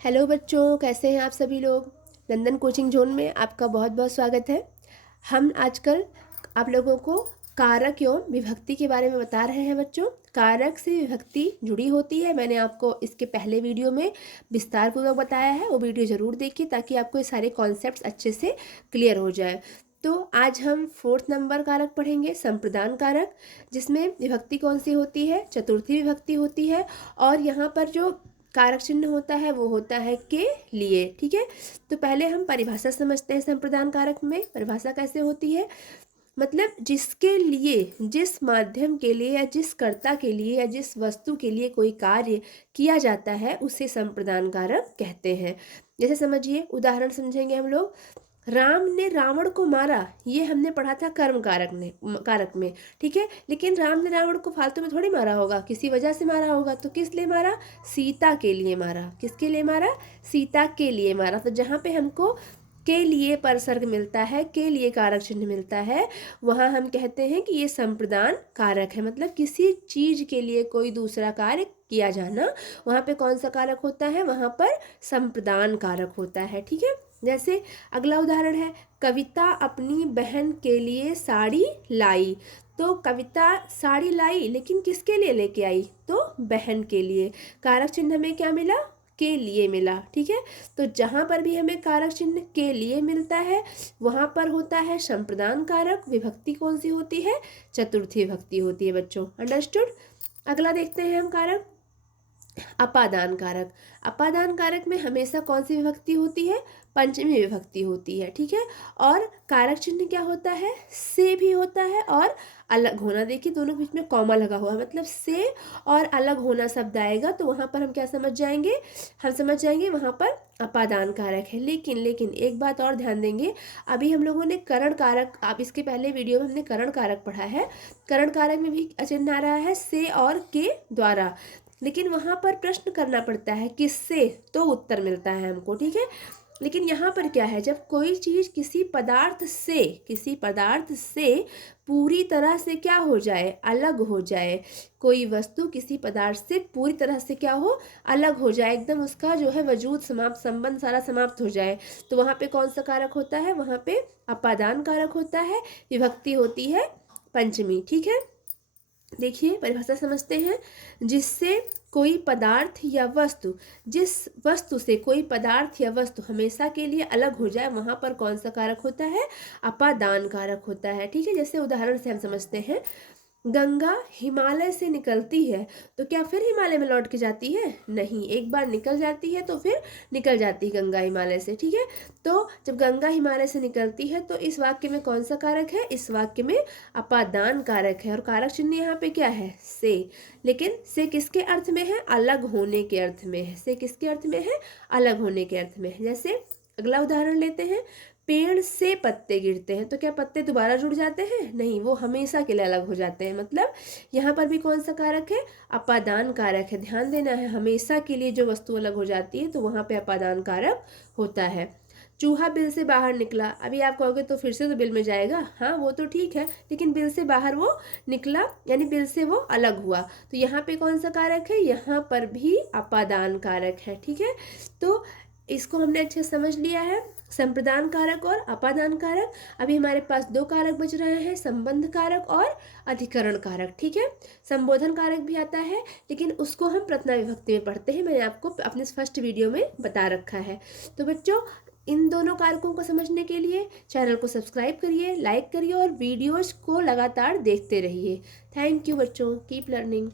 Hello बच्चों, कैसे हैं आप सभी लोग। नंदन कोचिंग जोन में आपका बहुत बहुत स्वागत है। हम आजकल आप लोगों को कारक एवं विभक्ति के बारे में बता रहे हैं बच्चों। कारक से विभक्ति जुड़ी होती है। मैंने आपको इसके पहले वीडियो में विस्तार पूर्वक बताया है, वो वीडियो ज़रूर देखिए ताकि आपको ये सारे कॉन्सेप्ट्स अच्छे से क्लियर हो जाए। तो आज हम 4th नंबर कारक पढ़ेंगे, संप्रदान कारक, जिसमें विभक्ति कौन सी होती है, चतुर्थी विभक्ति होती है। और यहाँ पर जो कारक चिन्ह होता है वो होता है के लिए। ठीक है, तो पहले हम परिभाषा समझते हैं। संप्रदान कारक में परिभाषा कैसे होती है, मतलब जिसके लिए, जिस माध्यम के लिए या जिस कर्ता के लिए या जिस वस्तु के लिए कोई कार्य किया जाता है उसे संप्रदान कारक कहते हैं। जैसे समझिए, उदाहरण समझेंगे हम लोग। राम ने रावण को मारा, ये हमने पढ़ा था कर्म कारक में। ठीक है, लेकिन राम ने रावण को फालतू में थोड़ी मारा होगा, किसी वजह से मारा होगा। तो किस लिए मारा? सीता के लिए मारा। किसके लिए मारा? सीता के लिए मारा। तो जहाँ पे हमको के लिए परसर्ग मिलता है, के लिए कारक चिन्ह मिलता है, वहाँ हम कहते हैं कि ये संप्रदान कारक है। मतलब किसी चीज के लिए कोई दूसरा कार्य किया जाना, वहाँ पे कौन सा कारक होता है? वहाँ पर संप्रदान कारक होता है। ठीक है, जैसे अगला उदाहरण है, कविता अपनी बहन के लिए साड़ी लाई। तो कविता साड़ी लाई, लेकिन किसके लिए लेके आई? तो बहन के लिए। कारक चिन्ह हमें क्या मिला? के लिए मिला। ठीक है, तो जहां पर भी हमें कारक चिन्ह के लिए मिलता है वहां पर होता है संप्रदान कारक। विभक्ति कौन सी होती है? चतुर्थी विभक्ति होती है बच्चों। अंडरस्टूड। अगला देखते हैं हम कारक अपादान कारक। अपादान कारक में हमेशा कौन सी विभक्ति होती है? पंचमी विभक्ति होती है। ठीक है, और कारक चिन्ह क्या होता है? से भी होता है और अलग होना। देखिए दोनों के बीच में कॉमा लगा हुआ है, मतलब से और अलग होना शब्द आएगा तो वहां पर हम क्या समझ जाएंगे? हम समझ जाएंगे वहां पर अपादान कारक है। लेकिन एक बात और ध्यान देंगे, अभी हम लोगों ने करण कारक, आप इसके पहले वीडियो में हमने करण कारक पढ़ा है। करण कारक में भी चिन्ह आ रहा है से और के द्वारा, लेकिन वहां पर प्रश्न करना पड़ता है किससे, तो उत्तर मिलता है हमको। ठीक है, लेकिन यहाँ पर क्या है, जब कोई चीज किसी पदार्थ से पूरी तरह से क्या हो जाए? अलग हो जाए। कोई वस्तु किसी पदार्थ से पूरी तरह से क्या हो? अलग हो जाए, एकदम उसका जो है वजूद समाप्त, संबंध सारा समाप्त हो जाए, तो वहां पे कौन सा कारक होता है? वहां पे अपादान कारक होता है। विभक्ति होती है पंचमी। ठीक है, देखिए परिभाषा समझते हैं। जिससे कोई पदार्थ या वस्तु, जिस वस्तु से कोई पदार्थ या वस्तु हमेशा के लिए अलग हो जाए वहां पर कौन सा कारक होता है? अपादान कारक होता है। ठीक है, जैसे उदाहरण से हम समझते हैं, गंगा हिमालय से निकलती है, तो क्या फिर हिमालय में लौट के जाती है? नहीं, एक बार निकल जाती है तो फिर निकल जाती है गंगा हिमालय से। ठीक है, तो जब गंगा हिमालय से निकलती है तो इस वाक्य में कौन सा कारक है? इस वाक्य में अपादान कारक है। और कारक चिन्ह यहाँ पे क्या है? से। लेकिन से किसके अर्थ में है? अलग होने के अर्थ में है। से किसके अर्थ में है? अलग होने के अर्थ में है। जैसे अगला उदाहरण लेते हैं, पेड़ से पत्ते गिरते हैं, तो क्या पत्ते दोबारा जुड़ जाते हैं? नहीं, वो हमेशा के लिए अलग हो जाते हैं। मतलब यहाँ पर भी कौन सा कारक है? अपादान कारक है। ध्यान देना है, हमेशा के लिए जो वस्तु अलग हो जाती है तो वहां पे अपादान कारक होता है। चूहा बिल से बाहर निकला, अभी आप कहोगे तो फिर से तो बिल में जाएगा। हाँ वो तो ठीक है, लेकिन बिल से बाहर वो निकला, यानी बिल से वो अलग हुआ, तो यहाँ पे कौन सा कारक है? यहाँ पर भी अपादान कारक है। ठीक है, तो इसको हमने अच्छे समझ लिया है, संप्रदान कारक और अपादान कारक। अभी हमारे पास दो कारक बच रहे हैं, संबंध कारक और अधिकरण कारक। ठीक है, संबोधन कारक भी आता है, लेकिन उसको हम प्रथमा विभक्ति में पढ़ते हैं, मैंने आपको अपने फर्स्ट वीडियो में बता रखा है। तो बच्चों, इन दोनों कारकों को समझने के लिए चैनल को सब्सक्राइब करिए, लाइक करिए और वीडियोज को लगातार देखते रहिए। थैंक यू बच्चों, कीप लर्निंग।